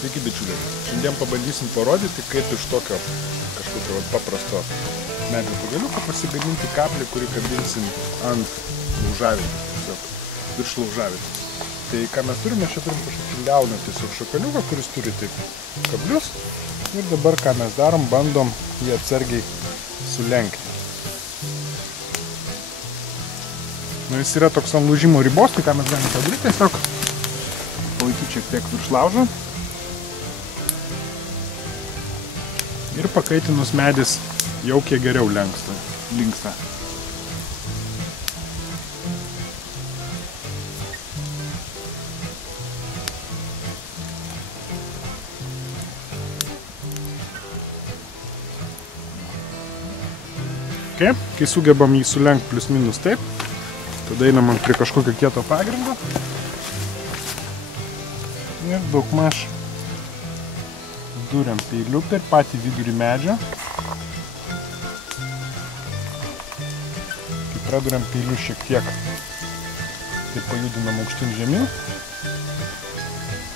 Sveiki bičiuliai, šiandien pabandysim parodyti, kaip iš tokio kažkokio paprasto medžio pagaliuko pasigaminti kablį, kurį kabinsim ant laužavietės, tiesiog virš laužavietės. Tai ką mes turime, čia turim kažkokį liauną tiesiog šakaliuką, kuris turi taip kablius. Ir dabar ką mes darom, bandom jį atsargiai sulenkti. Nu, jis yra toks ant lūžimo ribos, tai ką mes galime padaryti, tiesiog palaikyti šiek tiek virš laužo. Ir pakaitinus medis jau kiek geriau linksta. Okay. Kai sugebam jį sulenkti plius minus taip, tada einam prie kažkokio kieto pagrindo ir daugmaž duriam peiliu per patį vidurį medžio. Kai praduriam peiliu šiek tiek, tai pajudinam aukštyn žemyn.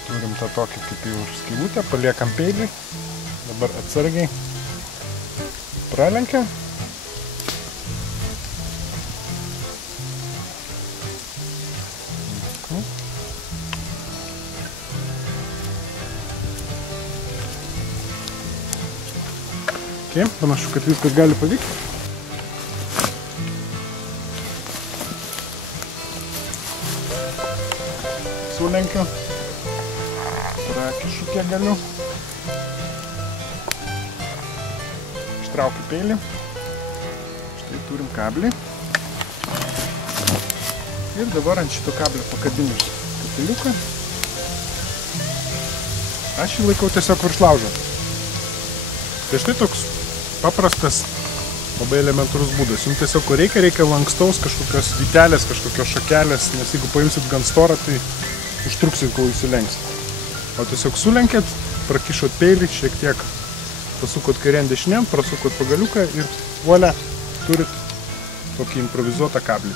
Turim tą tokį kaip jau skylutę, paliekam peilį. Dabar atsargiai pralenkiam. Okay, panašu, kad viskas gali pavykti. Sulenkiu. Prakišu kiek galiu. Ištraukiu peilį. Štai turim kablį. Ir dabar ant šito kablio pakabinus katiliuką. Aš jį laikau tiesiog virš laužo. Tai štai toks paprastas, labai elementarus būdas. Jums tiesiog reikia lankstaus kažkokios vytelės, kažkokios šakelės, nes jeigu paimsit gan storą, tai užtruksit, kol įsilenksit. O tiesiog sulenkėt, prakišot peilį, šiek tiek pasukot kairėn dešinėn, prasukot pagaliuką ir volia, turit tokį improvizuotą kablį.